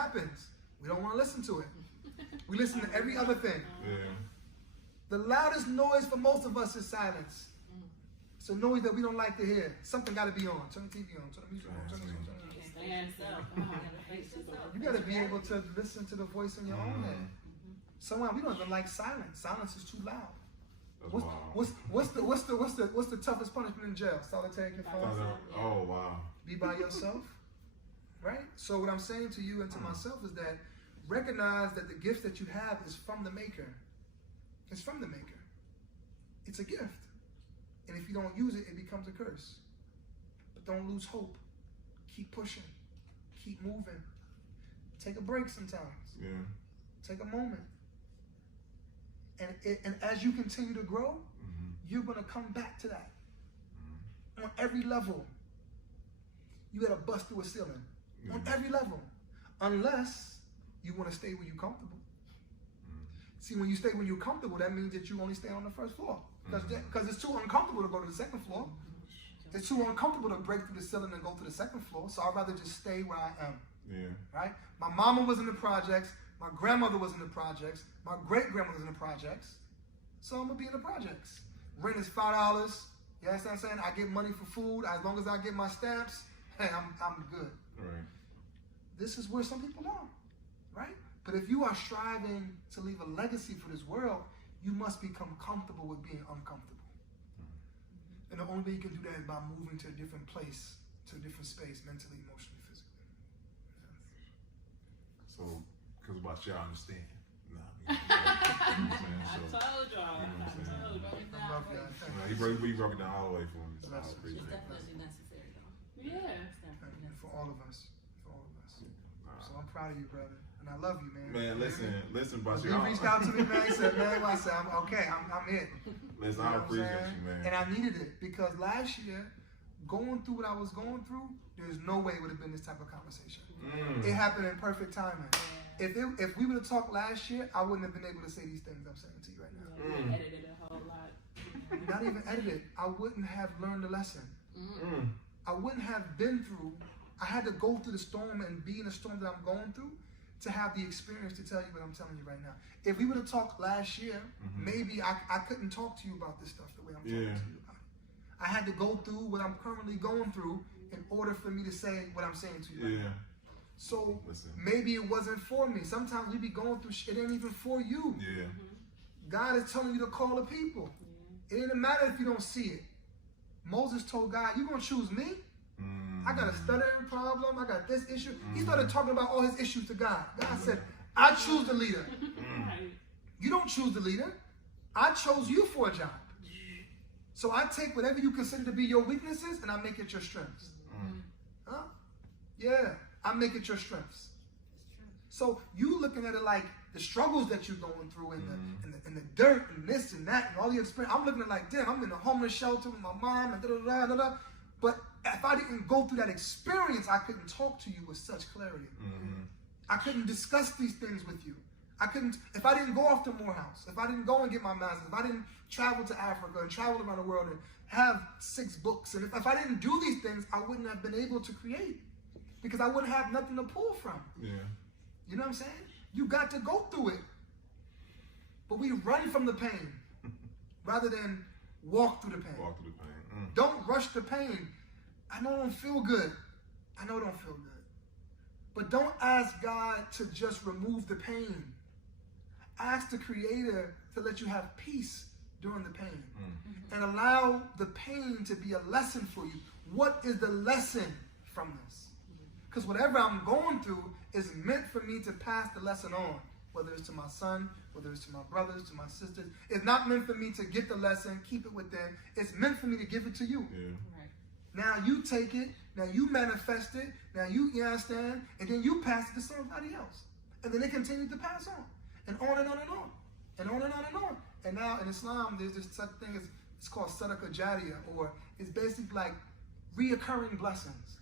happens? We don't want to listen to it. We listen to every other thing. Yeah. The loudest noise for most of us is silence. It's a noise that we don't like to hear. Something got to be on. Turn the TV on. Turn the music on. Turn this on. Turn that on. You got to be able to listen to the voice in your own head. Sometimes we don't even like silence. Silence is too loud. What's the toughest punishment in jail? Solitary confinement. Oh wow. Be by yourself, right? So what I'm saying to you and to myself is that recognize that the gift that you have is from the Maker. It's from the Maker. It's a gift, and if you don't use it, it becomes a curse. But don't lose hope. Keep pushing. Keep moving. Take a break sometimes. Yeah. Take a moment. And as you continue to grow, you're going to come back to that. On every level, you got to bust through a ceiling. On every level. Unless you want to stay where you're comfortable. See, when you stay where you're comfortable, that means that you only stay on the first floor. Because it's too uncomfortable to go to the second floor. It's too uncomfortable to break through the ceiling and go to the second floor. So I'd rather just stay where I am. Yeah. Right? My mama was in the projects. My grandmother was in the projects. My great-grandmother was in the projects. So I'm going to be in the projects. Rent is $5. You understand what I'm saying? I get money for food. As long as I get my stamps, hey, I'm good. Right. This is where some people are, right? But if you are striving to leave a legacy for this world, you must become comfortable with being uncomfortable. And the only way you can do that is by moving to a different place, to a different space, mentally, emotionally, physically. So, because about y'all understand. I told y'all. I love y'all. He broke it down all the way for me. So I It's appreciate it. definitely necessary, though. Yeah. It's definitely necessary. For all of us. For all of us. So I'm proud of you, brother. And I love you, man. Man, listen, Basheer. You reached out to me, man. He said, man, I said, I'm okay. I'm in. Listen, I appreciate you, man. And I needed it because last year, going through what I was going through, there's no way it would have been this type of conversation. It happened in perfect timing. If we would have talked last year, I wouldn't have been able to say these things I'm saying to you right now. Yeah, edited a whole lot. Not even edited. I wouldn't have learned the lesson. I wouldn't have been through. I had to go through the storm and be in the storm that I'm going through to have the experience to tell you what I'm telling you right now. If we would have talked last year, maybe I couldn't talk to you about this stuff the way I'm talking to you about it. I had to go through what I'm currently going through in order for me to say what I'm saying to you right now. So maybe it wasn't for me. Sometimes we be going through shit, it ain't even for you. Yeah. God is telling you to call the people. It doesn't matter if you don't see it. Moses told God, you gonna choose me? I got a stuttering problem. I got this issue. He started talking about all his issues to God. God said, I choose the leader. You don't choose the leader. I chose you for a job. So I take whatever you consider to be your weaknesses and I make it your strengths. Huh? Yeah, I make it your strengths. So you looking at it like the struggles that you're going through and the dirt and this and that and all the experience. I'm looking at it like, damn, I'm in a homeless shelter with my mom and da-da-da-da-da. But if I didn't go through that experience, I couldn't talk to you with such clarity. I couldn't discuss these things with you. I couldn't, if I didn't go off to Morehouse, if I didn't go and get my master's, if I didn't travel to Africa and travel around the world and have 6 books, and if I didn't do these things, I wouldn't have been able to create because I wouldn't have nothing to pull from. Yeah. You know what I'm saying? You got to go through it. But we run from the pain rather than walk through the pain. Walk through the pain. Don't rush the pain. I know it don't feel good. I know it don't feel good. But don't ask God to just remove the pain. Ask the Creator to let you have peace during the pain. And allow the pain to be a lesson for you. What is the lesson from this? Because whatever I'm going through is meant for me to pass the lesson on. Whether it's to my son, whether it's to my brothers, to my sisters. It's not meant for me to get the lesson, keep it with them. It's meant for me to give it to you. Yeah. Now you take it, now you manifest it, now you understand, and then you pass it to somebody else. And then they continue to pass on. And on and on and on. And on and on and on. And now in Islam, there's this such thing as, it's called sadaqah jariyah, or it's basically like reoccurring blessings.